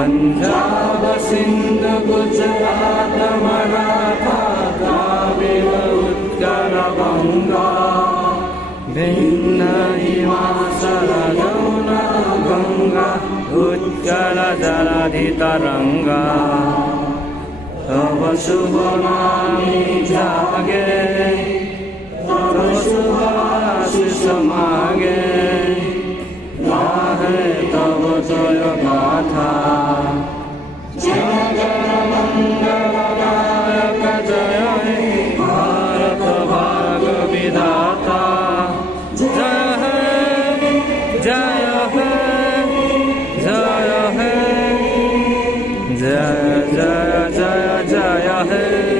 पंजाब सिंध गुजरात मराठा द्राविड उत्कल बंगा भिन्न हिमाचल यमुना गंगा उत्कल जलधि तरंगा तव शुभ नामे जागे तव शुभ आशीष मागे गाहे तव जय गाथा जय जय मंगलदायक जय हे भारत भाग विधाता जय हे जय हे जय हे जय जय जय जय हे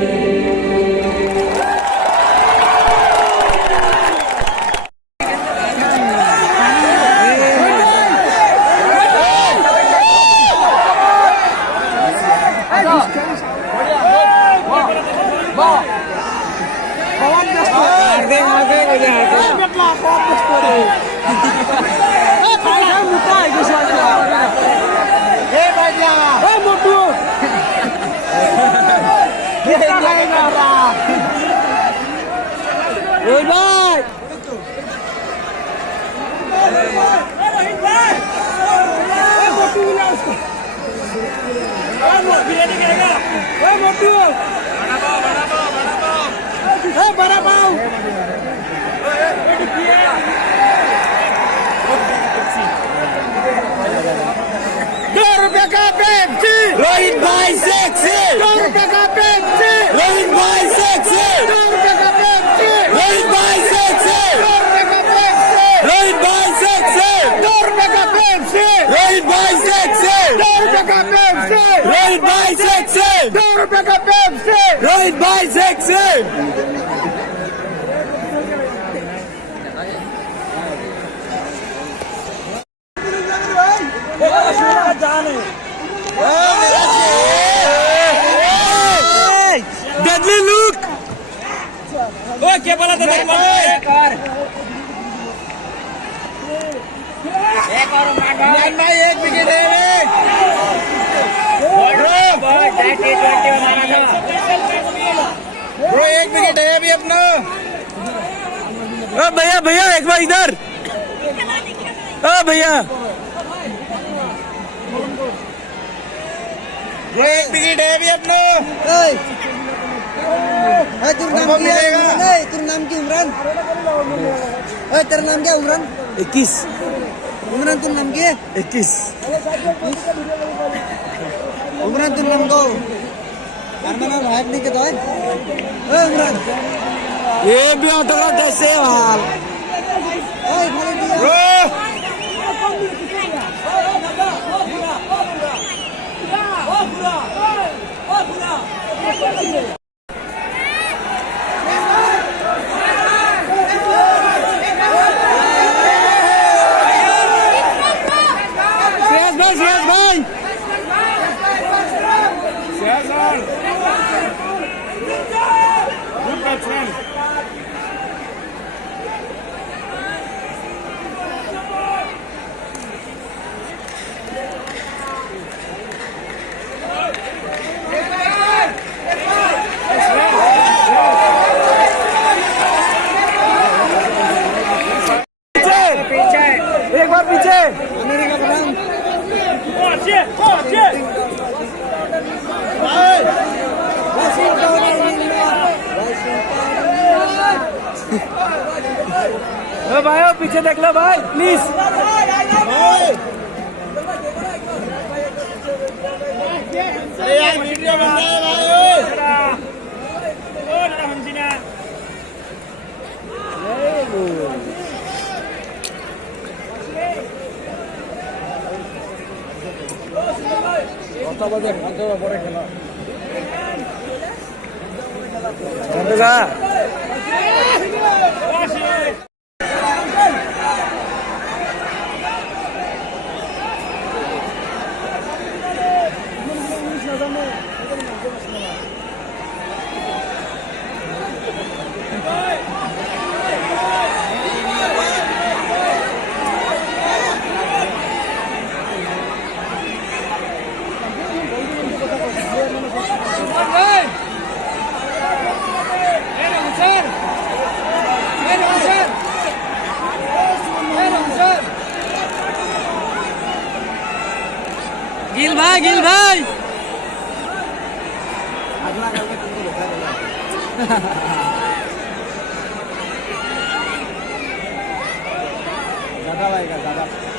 रोहित भाई सेक्सी रोहित भाई सेक्सी रोहित भाई सेक्सी रोहित भाई सेक्सी रोहित भाई सेक्सी रोहित भाई सेक्सी रोहित भाई सेक्सी डेडली लुक ओ क्या बोला था एक और नहीं एक विकेट है ब्रो एक विकेट है अभी अपना भैया भैया एक बार इधर भैया ब्रो एक विकेट है अभी अपना तेरा नाम क्या उमरान तेरा नाम क्या उमरान 21 उमरान तुम नाम क्या 21 उमरान तुम नाम को नाम हाइप नहीं के तो है उमरान ये भी आता है जैसे हाल ब्रो एक बार पीछे भाई पीछे देख लो भाई प्लीज পরে খেলা ज्यादा आएगा ज्यादा